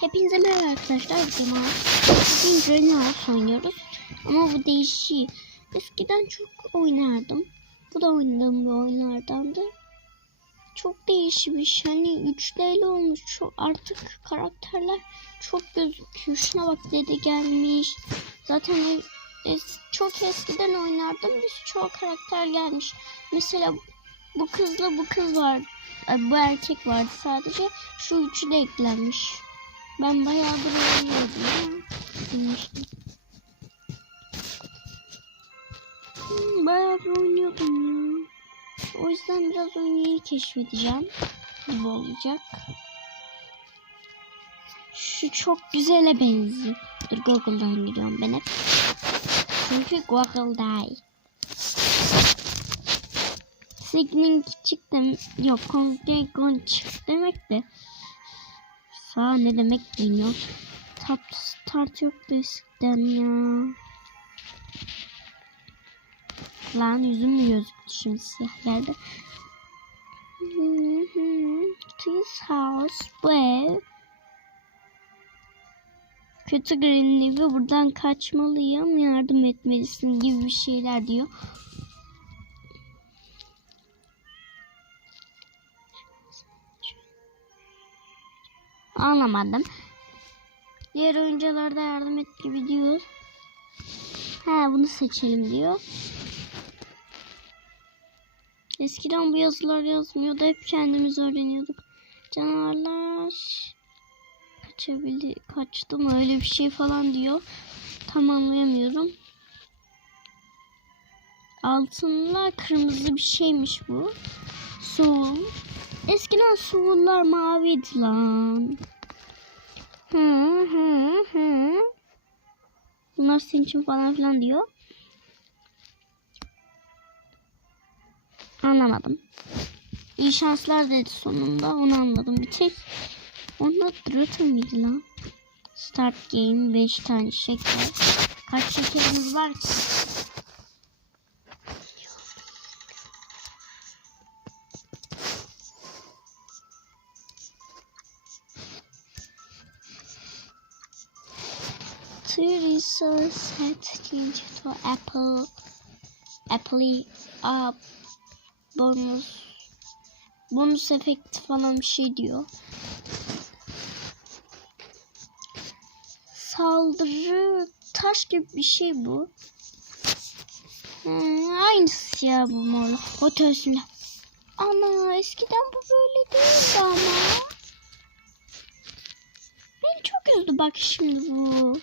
Hepinize merhaba arkadaşlar. Bugün Bugün Granny oynuyoruz. Ama bu değişiyor. Eskiden çok oynardım. Bu da oynadığım bir oyunlardandı. Çok değişmiş. Hani 3D'li olmuş. Çok, artık karakterler çok gözüküyor. Şuna bak dede gelmiş. Zaten es, çok eskiden oynardım. Bir çoğu karakter gelmiş. Mesela bu kızla bu kız var. Bu erkek vardı sadece. Şu üçü de eklenmiş. Ben bayağıdır oynuyordum ama bilmiştim. Hmm, bayağı bir oynuyordum ya. O yüzden biraz oyunu keşfedeceğim. Gibi olacak. Şu çok güzele benziyor. Dur Google'dan giriyorum ben hep. Çünkü Google'day. Signing çıktı. Yok, Contagon çıktı demek de. Sağ ne demek bilmiyorum. Top start yoktu eskiden ya. Lan yüzüm mü gözüktü şimdi siyah geldi. This house ev. Kötü Greenleaf'e buradan kaçmalıyım yardım etmelisin gibi bir şeyler diyor. Anlamadım. Diğer oyuncularda yardım et gibi diyor. Ha bunu seçelim diyor. Eskiden bu yazılar yazmıyordu. Hep kendimiz öğreniyorduk. Canavarlar kaçabildi kaçtı mı öyle bir şey falan diyor. Tam anlayamıyorum. Altınla kırmızı bir şeymiş bu. Soğul. Eskiden soğullar maviydi lan. Hı hı hı. Bunlar senin için falan filan diyor. Anlamadım. İyi şanslar dedi sonunda. Onu anladım. Bir tek onda Dröt'ü miydi lan? Start game 5 tane şeker. Kaç şekerimiz var ki? Three resource set change to apple apple up bonus bonus efekti falan bir şey diyor. Saldırı taş gibi bir şey bu. Hmm, aynısı ya bu morlu. Otosuyla. Ana eskiden bu böyle değildi ama. Beni çok üzdü bak şimdi bu.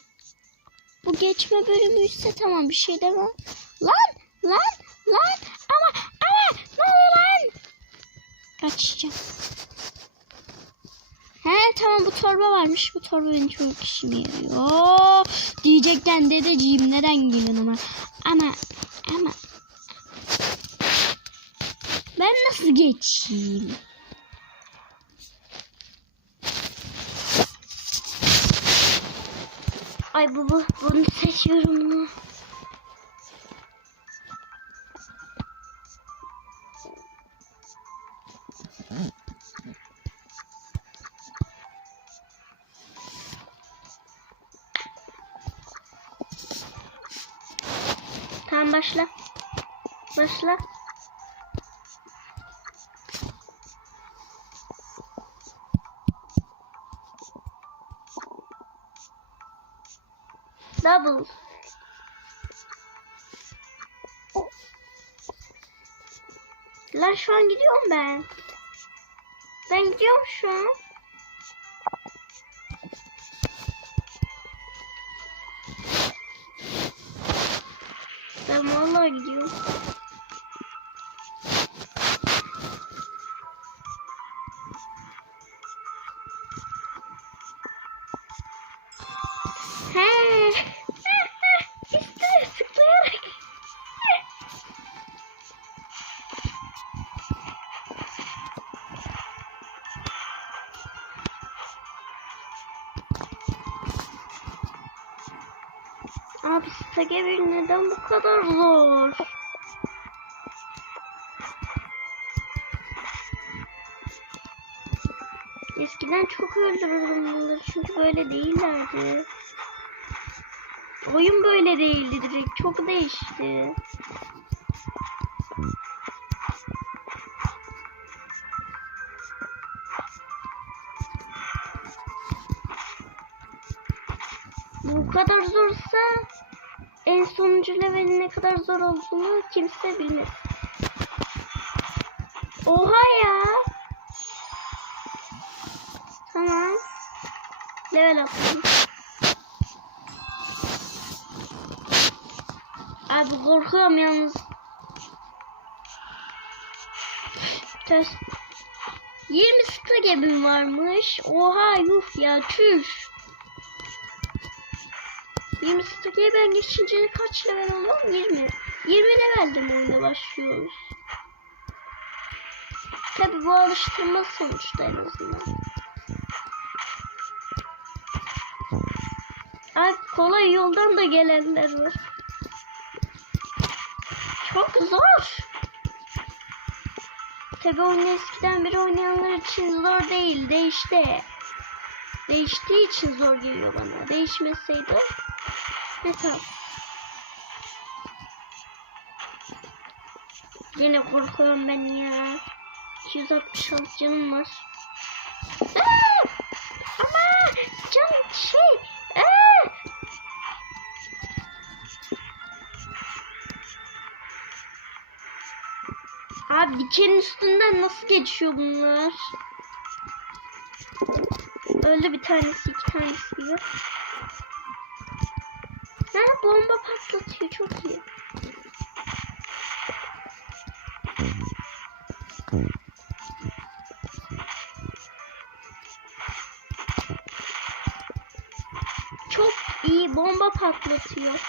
Bu geçme bölümü ise tamam bir şey demem. Lan lan lan ama ama ne oluyor lan? Kaçacağım. He tamam bu torba varmış. Bu torba benim çok işime yarıyor. Diyecekken dedeciğim neden geliyorsun ama. Ama ama. Ben nasıl geçeyim? Ay bu bunu seçiyorum bunu. Tamam başla. Başla. Double. Lan şu an gidiyorum ben. Ben gidiyorum şu an. Stagevil neden bu kadar zor? Eskiden çok öldürürdüm bunları çünkü böyle değillerdi. Oyun böyle değildi direkt. Çok değişti. Bu kadar zorsa en sonuncu levelin ne kadar zor olduğunu kimse bilmez. Oha ya. Tamam. Level atladım. Abi korkuyorum yalnız. Ters. 20 sta gemim varmış. Oha yuh ya tüh. 20 statüye ben geçince kaç level oluyorum? 20. 20 levelden oyuna başlıyoruz. Tabi bu alıştırma sonuçta en azından. Ay kolay yoldan da gelenler var. Çok zor. Tabi oyunu eskiden beri oynayanlar için zor değil. Değişti. Değiştiği için zor geliyor bana. Değişmeseydi tamam. Yine korkuyorum ben ya. 266 canım var. Aa! Ama can şey. Aa! Abi dikenin üstünden nasıl geçiyor bunlar? Öldü bir tanesi iki tanesi gibi. Ha bomba patlatıyor çok iyi. Çok iyi bomba patlatıyor.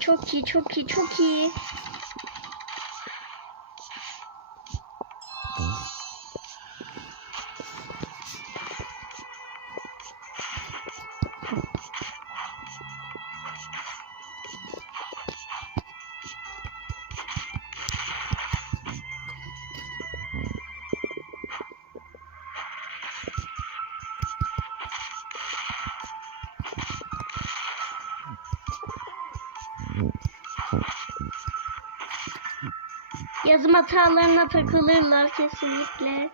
Çok iyi çok iyi çok iyi. Yazım hatalarına takılırlar kesinlikle.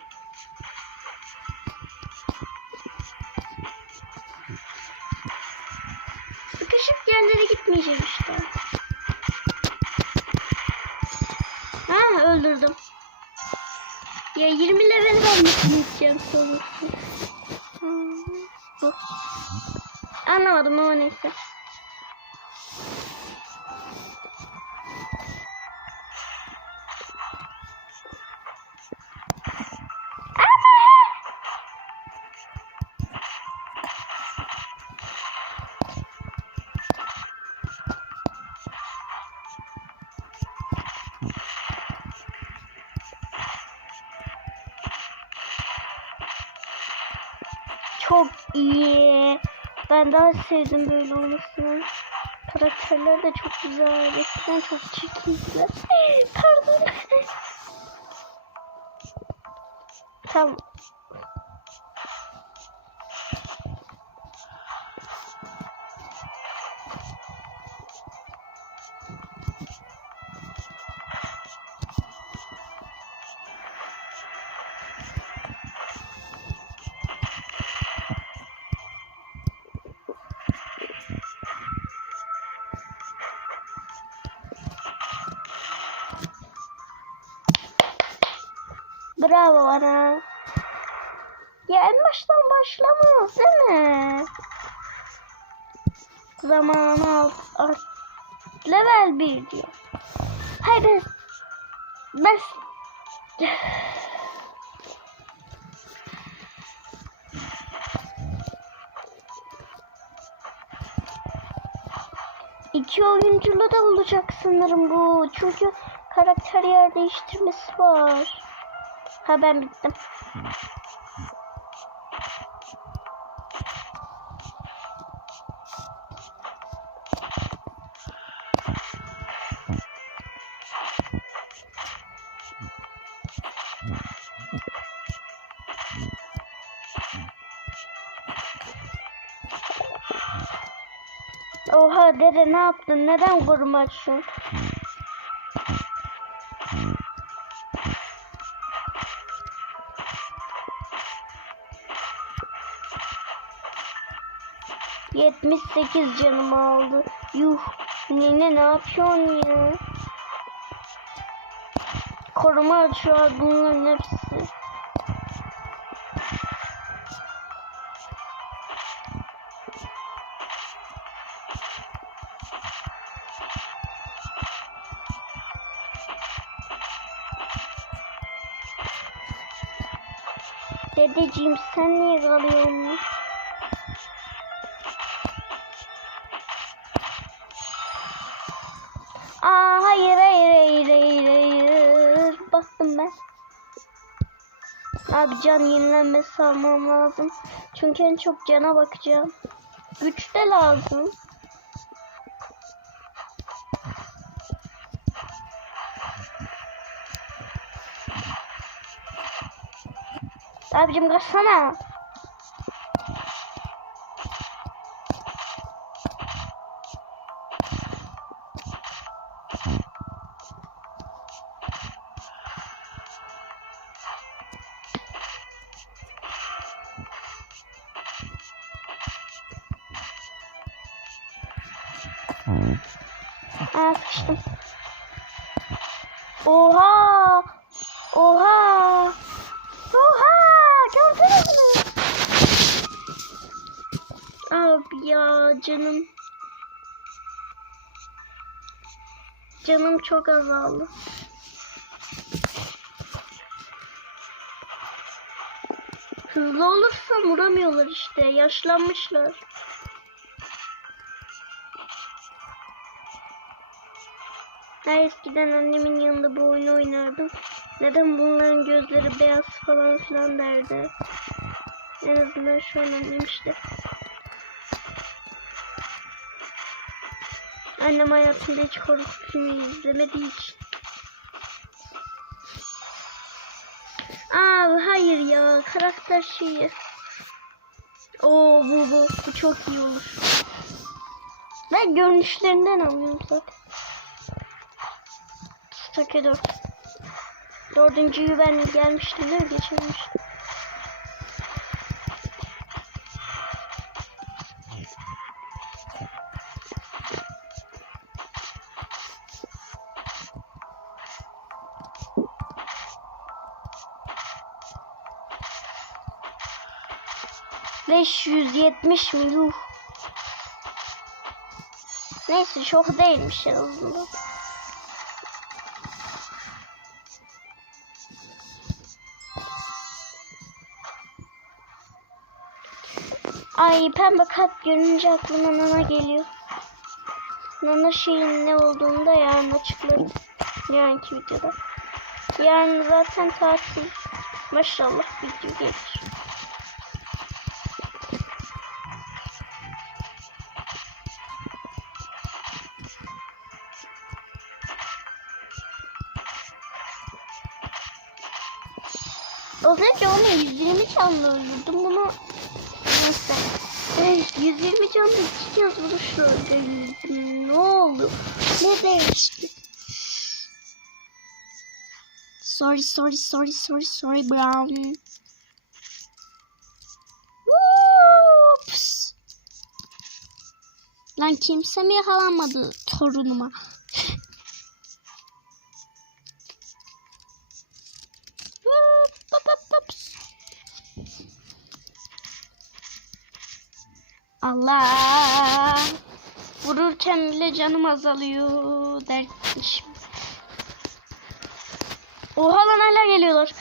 Sıkışık yerlere gitmeyeceğim işte. Ha öldürdüm. Ya 20 level vermişsin gideceğim sonuçta. Anlamadım ama neyse. Çok iyi. Ben daha sevdim böyle olmasını. Karakterler de çok güzel. Eskiden çok çirkindiler. Pardon. tamam. Bravo bana. Ya en baştan başlamaz değil mi? Zamanı al. Art, level 1 diyor. Hayır ben... Ben... İki oyunculu da olacak sanırım bu. Çünkü karakter yer değiştirmesi var. Ha ben bittim. Oha dede ne yaptın? Neden gurme açıyorsun? Yetmiş sekiz canım aldı. Yuh. Nene ne yapıyorsun ya? Koruma açıyor bunların hepsi. Dedeciğim sen niye kalıyorsun? Abi can yenilenmesi almam lazım. Çünkü en çok cana bakacağım. Güç de lazım. Abicim kaçsana. Aa. Oha! Oha! Oha! Gördünüz mü? Abi ya canım. Canım çok azaldı. Hızlı olursam vuramıyorlar işte. Yaşlanmışlar. Ben eskiden annemin yanında bu oyunu oynardım. Neden bunların gözleri beyaz falan filan derdi. En azından şu an anlamıştı. Annem hayatında hiç korku filmi izlemediği için. Aa hayır ya karakter şeyi. Oo bu bu bu çok iyi olur. Ben görünüşlerinden anlıyorum zaten. Stake 4. Dördüncüyü ben gelmiştim mi? Geçirmiştim. Beş yüz yetmiş mi? Yuh. Neyse çok değilmiş en azından. Ay pembe kalp görünce aklıma Nana geliyor. Nana şeyin ne olduğunu da yarın açıklarım. Yarınki videoda. Yarın zaten tatil. Maşallah video gelir. Az önce onu 120 canlı öldürdüm. Bunu neyse. Eh, 120 canlı iki kez vuruşla öldürdüm. Ne oldu? Ne değişti? Sorry, sorry, sorry, sorry, sorry Brown. Whoops. Lan kimse mi yakalanmadı torunuma? Allah. Vururken bile canım azalıyor dertmişim. Oha lan hala geliyorlar.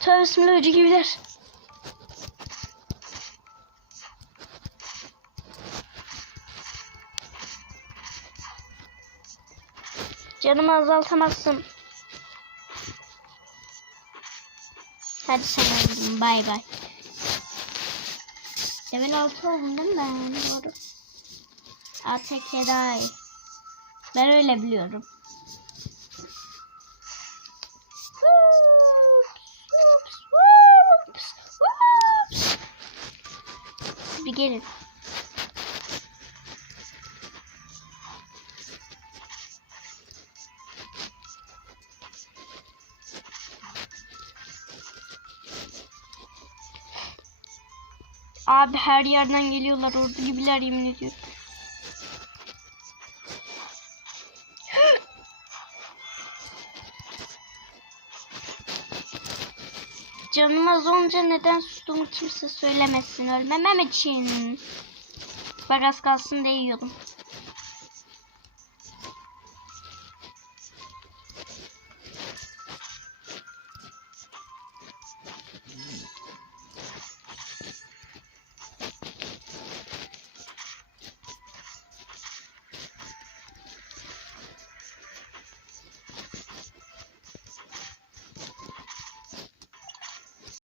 Tövbe bismillah öcü gibiler. Canımı azaltamazsın. Hadi sen. Bay bay. Level 6 oldum değil mi? Doğru. Artık Eday. Ben öyle biliyorum. Bir gelin. Abi her yerden geliyorlar ordu gibiler yemin ediyorum. Canım az olunca neden sustuğumu kimse söylemesin ölmemem için. Bak az kalsın değiyordum.